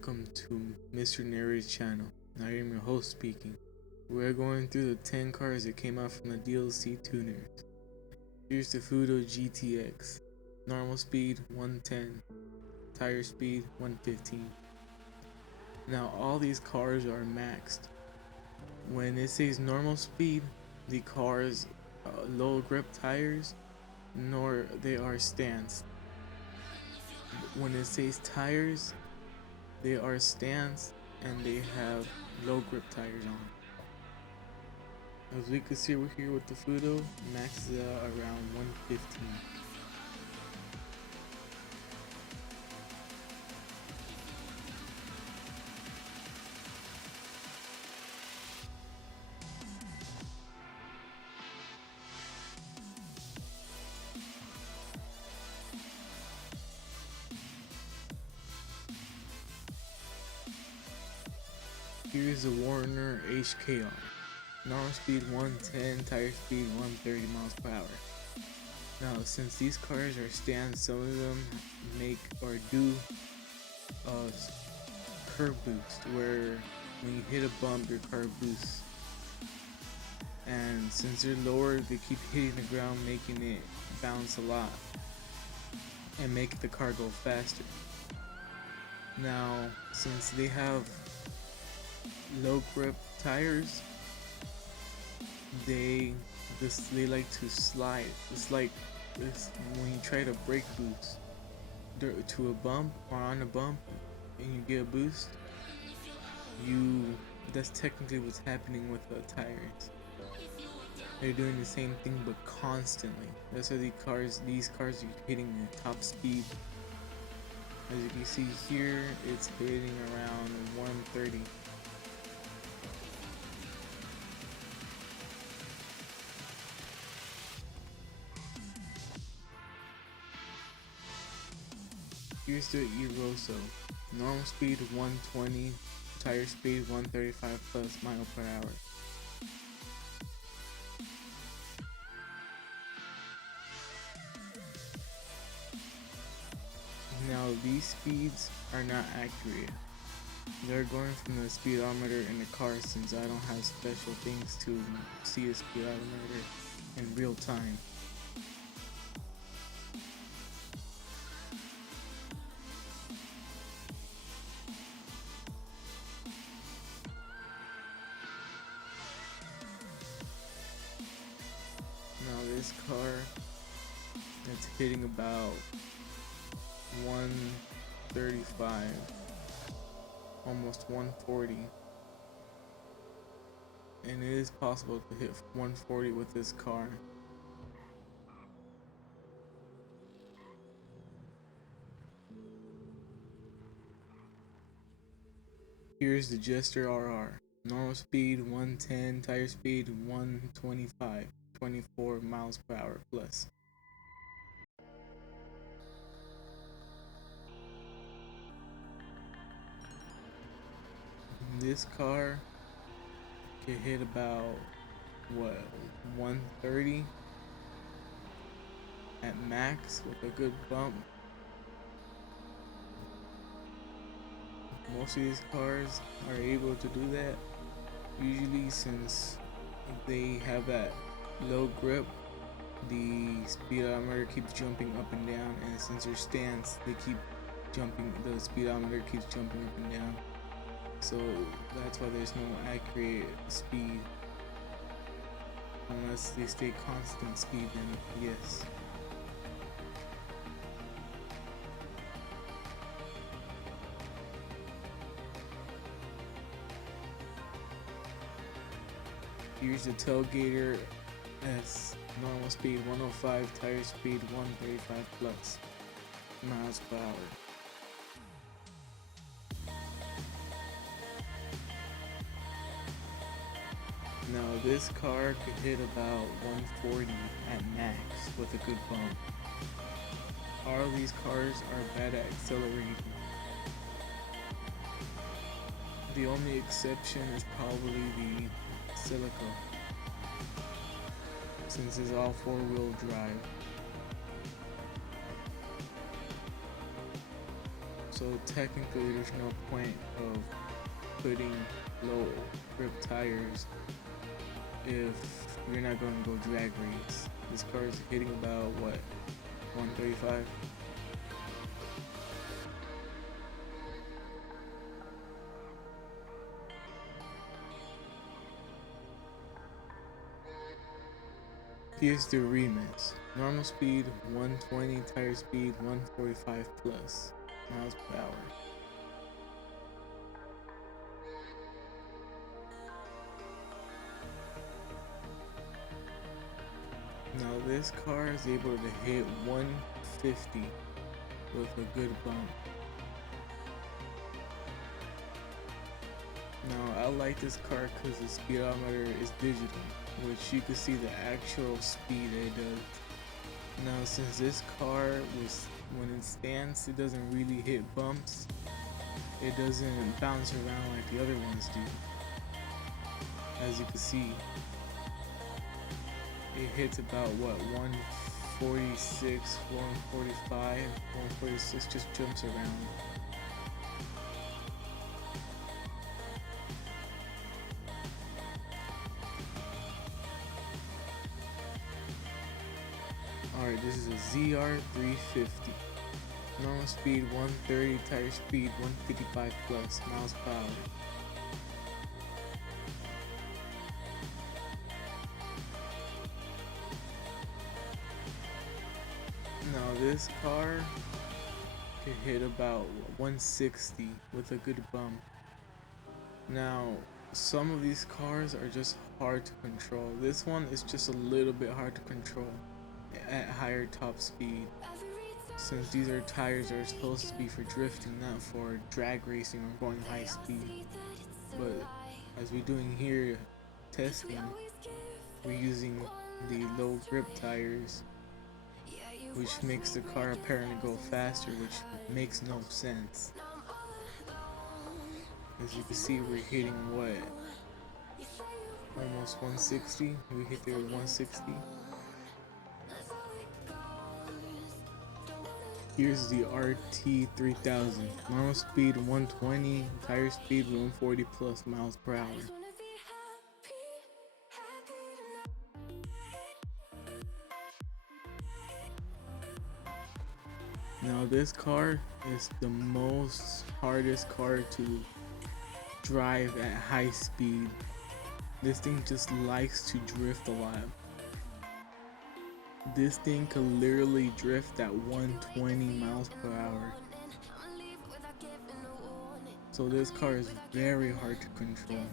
welcome to Mr. Narrator's channel. I am your host speaking. We're going through the 10 cars that came out from the DLC tuners. Here's the Fudo GTX. Normal speed 110, tire speed 115. Now all these cars are maxed. When it says normal speed, the cars low grip tires, nor they are stance. When it says tires, they are stance and they have low grip tires on. As we can see, we're here with the Fudo, maxes out around 115. Here's the Warner HKR. Normal speed 110, tire speed 130 miles per hour. Now, since these cars are stance, some of them make or do curb boost, where when you hit a bump, your car boosts. And since they're lower, they keep hitting the ground, making it bounce a lot and make the car go faster. Now, since they have low grip tires, they like to slide. It's like when you try to brake boost to a bump or on a bump and you get a boost, that's technically what's happening with the tires. They're doing the same thing but constantly. That's why these cars are hitting the top speed. As you can see here, it's hitting around 130. Here's the eurozone. Normal speed 120, tire speed 135 plus mile per hour. Now these speeds are not accurate. They're going from the speedometer in the car, since I don't have special things to see the speedometer in real time. Now this car, that's hitting about 135, almost 140, and it is possible to hit 140 with this car. Here's the Jester RR. Normal speed 110, tire speed 125, 24 miles per hour plus. This car can hit about 130 at max with a good bump. Most of these cars are able to do that, usually since they have that low grip. The speedometer keeps jumping up and down, and since they're stance, they keep jumping. The speedometer keeps jumping up and down. So that's why there's no accurate speed. Unless they stay constant speed, then yes. Here's the Tailgater S. Normal speed 105, tire speed 135 plus miles per hour. Now this car could hit about 140 at max with a good bump. All of these cars are bad at accelerating. The only exception is probably the silico, since it's all 4-wheel drive. So technically there's no point of putting low grip tires if you're not going to go drag race. This car is hitting about what, 135? Here's the remix. Normal speed 120, tire speed 145 plus miles per hour. Now this car is able to hit 150 with a good bump. Now I like this car because the speedometer is digital, which you can see the actual speed that it does. Now since this car when it stands, it doesn't really hit bumps. It doesn't bounce around like the other ones do. As you can see, it hits about what, 146, 145, 146, just jumps around. Alright, this is a ZR350. Normal speed 130, tire speed 155 plus miles per hour. Now this car can hit about 160 with a good bump. Now some of these cars are just hard to control. This one is just a little bit hard to control at higher top speed, since these are tires that are supposed to be for drifting, not for drag racing or going high speed. But as we're doing here testing, we're using the low grip tires, which makes the car apparently go faster, which makes no sense. As you can see, we're hitting what, almost 160. We hit there 160. Here's the RT3000. Normal speed 120, tire speed 140 plus miles per hour. Now this car is the most hardest car to drive at high speed. This thing just likes to drift a lot. This thing can literally drift at 120 miles per hour. So this car is very hard to control.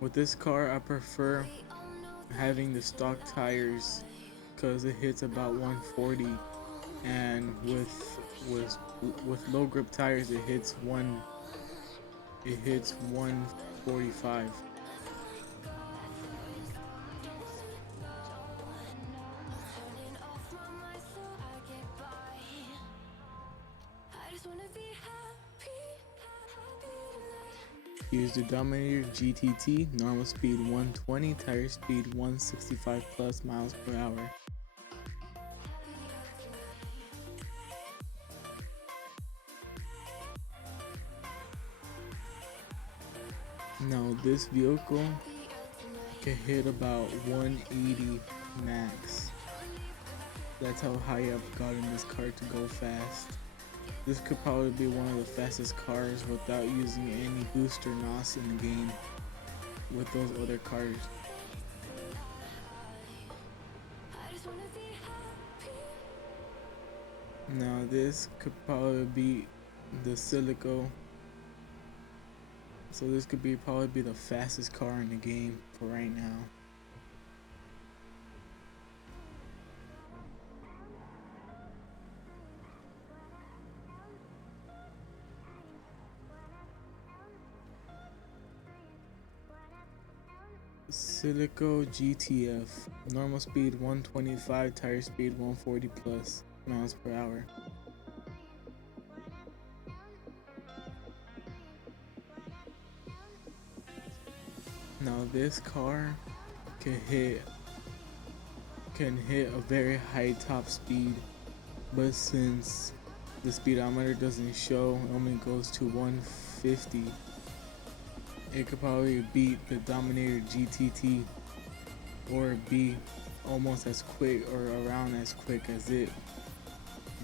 With this car, I prefer having the stock tires because it hits about 140, and with low grip tires it hits 145. Here's the Dominator GTT, normal speed 120, tire speed 165 plus miles per hour. Now this vehicle can hit about 180 max. That's how high I've gotten this car to go fast. This could probably be one of the fastest cars without using any booster NOS in the game with those other cars. Now this could probably be the silico. So this could probably be the fastest car in the game for right now. Silico GTF, normal speed 125, tire speed 140 plus miles per hour. Now this car can hit can hit a very high top speed, but since the speedometer doesn't show, it only goes to 150, it could probably beat the Dominator GTT or be almost as quick or around as quick as it.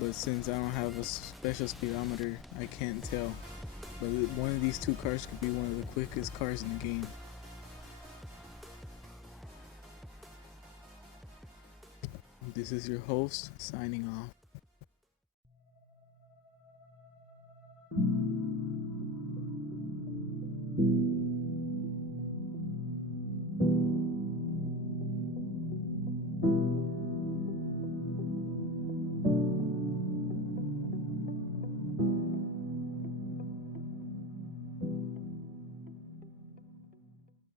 But since I don't have a special speedometer, I can't tell. But one of these two cars could be one of the quickest cars in the game. This is your host signing off.